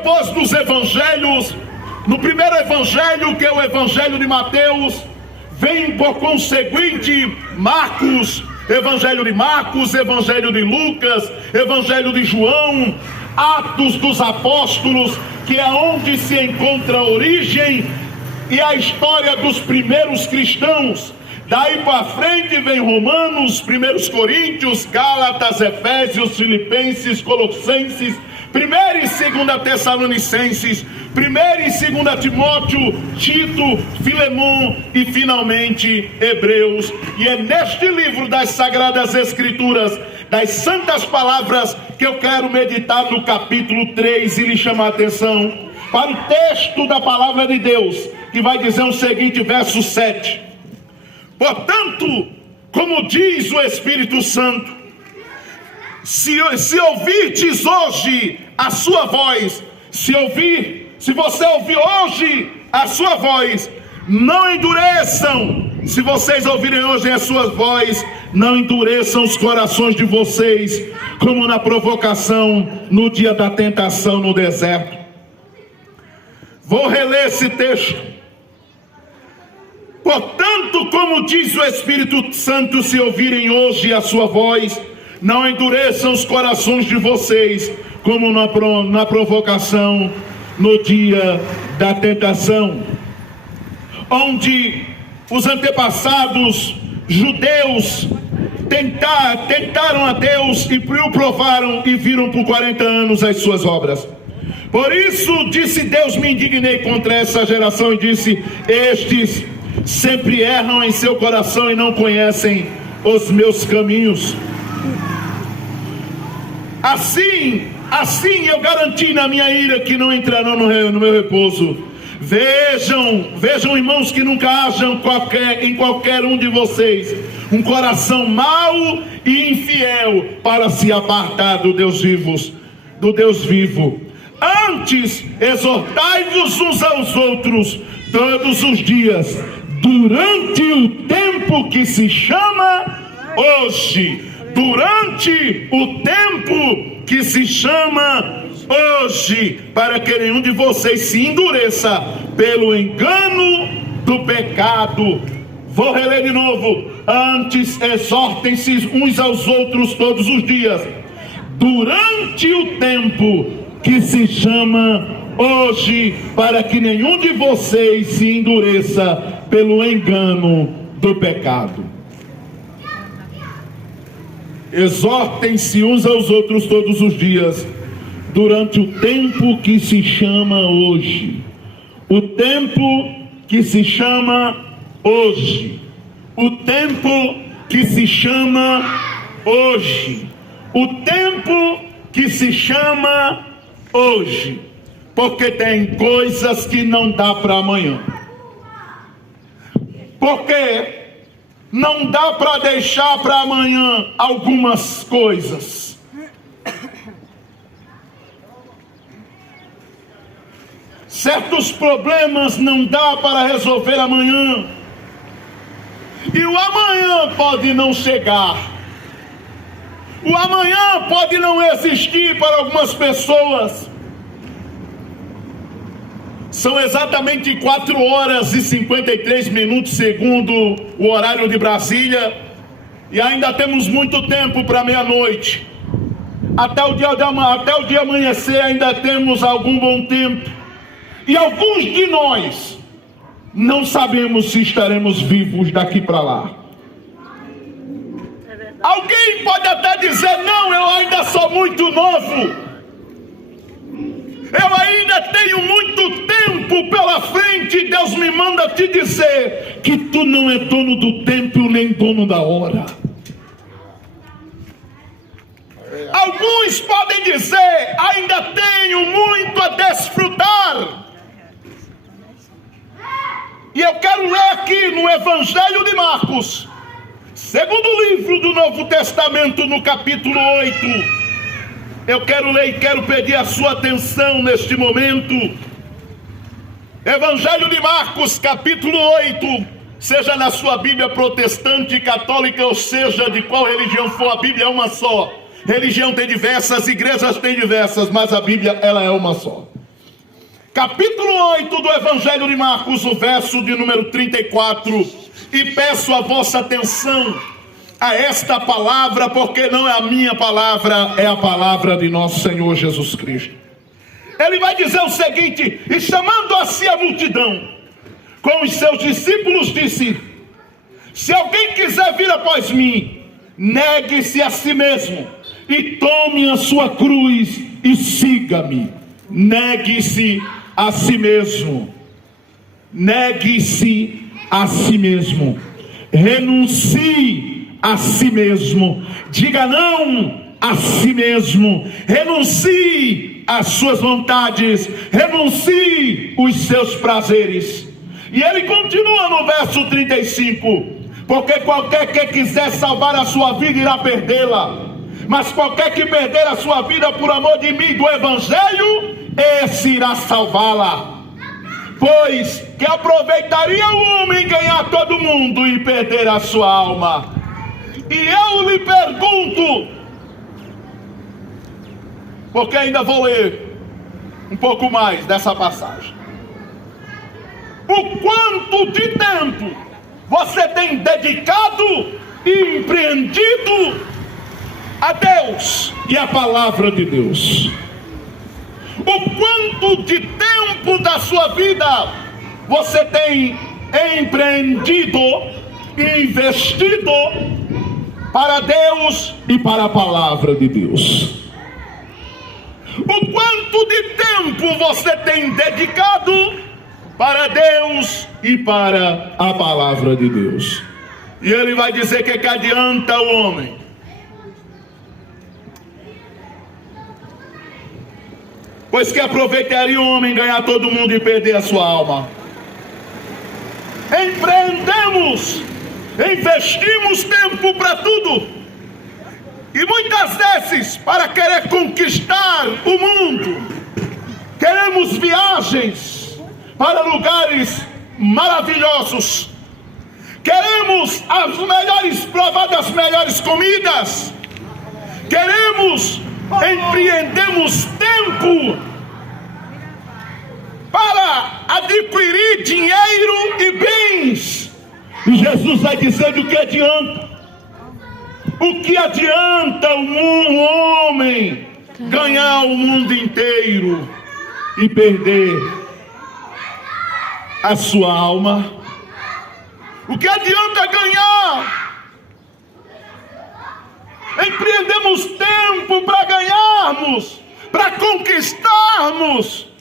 depois dos evangelhos, no primeiro evangelho, que é o evangelho de Mateus, vem por conseguinte Marcos, evangelho de Marcos, evangelho de Lucas, evangelho de João, Atos dos Apóstolos, que é onde se encontra a origem e a história dos primeiros cristãos. Daí para frente vem Romanos, 1 Coríntios, Gálatas, Efésios, Filipenses, Colossenses, 1 e 2 Tessalonicenses, 1 e 2 Timóteo, Tito, Filemão e finalmente Hebreus. E é neste livro das Sagradas Escrituras, das Santas Palavras, que eu quero meditar no capítulo 3 e lhe chamar a atenção para o texto da Palavra de Deus, que vai dizer o seguinte, verso 7. Portanto, como diz o Espírito Santo, se ouvirdes hoje a sua voz, se você ouvir hoje a sua voz, não endureçam. Se vocês ouvirem hoje a sua voz, não endureçam os corações de vocês, como na provocação, no dia da tentação no deserto. Vou reler esse texto. Portanto, como diz o Espírito Santo, se ouvirem hoje a sua voz, não endureçam os corações de vocês, como na provocação, no dia da tentação. Onde os antepassados judeus tentaram a Deus e o provaram e viram por 40 anos as suas obras. Por isso disse Deus, me indignei contra essa geração e disse, estes sempre erram em seu coração e não conhecem os meus caminhos. Assim eu garanti na minha ira que não entrarão no meu repouso. Vejam, irmãos, que nunca hajam em qualquer um de vocês um coração mau e infiel para se apartar do Deus vivo. Antes, exortai-vos uns aos outros todos os dias, durante o tempo que se chama hoje. Durante o tempo que se chama hoje, para que nenhum de vocês se endureça pelo engano do pecado. Vou reler de novo. Antes, exortem-se uns aos outros todos os dias, durante o tempo que se chama hoje, para que nenhum de vocês se endureça pelo engano do pecado. Exortem-se uns aos outros todos os dias, durante o tempo que se chama hoje. O tempo que se chama hoje. O tempo que se chama hoje. O tempo que se chama hoje. Porque tem coisas que não dá para amanhã. Porque não dá para deixar para amanhã algumas coisas. Certos problemas não dá para resolver amanhã. E o amanhã pode não chegar. O amanhã pode não existir para algumas pessoas. São exatamente 4 horas e 53 minutos, segundo o horário de Brasília. E ainda temos muito tempo para meia-noite. Até o dia amanhecer ainda temos algum bom tempo. E alguns de nós não sabemos se estaremos vivos daqui para lá. Alguém pode até dizer, não, eu ainda sou muito novo. Eu ainda tenho muito tempo pela frente. Deus me manda te dizer que tu não é dono do tempo nem dono da hora. Alguns podem dizer, ainda tenho muito a desfrutar. E eu quero ler aqui no Evangelho de Marcos, segundo livro do Novo Testamento, no capítulo 8. Eu quero ler e quero pedir a sua atenção neste momento. Evangelho de Marcos, capítulo 8. Seja na sua Bíblia protestante, católica, ou seja de qual religião for, a Bíblia é uma só. Religião tem diversas, igrejas tem diversas, mas a Bíblia ela é uma só. capítulo 8 do Evangelho de Marcos, o verso de número 34, e peço a vossa atenção a esta palavra, porque não é a minha palavra, é a palavra de nosso Senhor Jesus Cristo. Ele vai dizer o seguinte: e chamando a si a multidão, com os seus discípulos, disse: se alguém quiser vir após mim, negue-se a si mesmo, e tome a sua cruz, e siga-me. Negue-se a si mesmo. Negue-se a si mesmo. Renuncie a si mesmo. Diga não a si mesmo. Renuncie às suas vontades. Renuncie os seus prazeres. E ele continua no verso 35. Porque qualquer que quiser salvar a sua vida irá perdê-la. Mas qualquer que perder a sua vida por amor de mim, do Evangelho, esse irá salvá-la. Pois que aproveitaria o homem ganhar todo mundo e perder a sua alma? E eu lhe pergunto, porque ainda vou ler um pouco mais dessa passagem: o quanto de tempo você tem dedicado e empreendido a Deus e a palavra de Deus? O quanto de tempo da sua vida você tem empreendido e investido para Deus e para a palavra de Deus? O quanto de tempo você tem dedicado para Deus e para a palavra de Deus? E ele vai dizer que adianta o homem pois que aproveitaria o homem ganhar todo mundo e perder a sua alma? Empreendemos, investimos tempo para tudo, e muitas vezes para querer conquistar o mundo. Queremos viagens para lugares maravilhosos, queremos as melhores, provar das melhores comidas, empreendemos tempo para adquirir dinheiro e bens. E Jesus vai dizer: do que adianta? O que adianta um homem ganhar o mundo inteiro e perder a sua alma? O que adianta ganhar? Empreendemos tempo para ganharmos, para conquistarmos,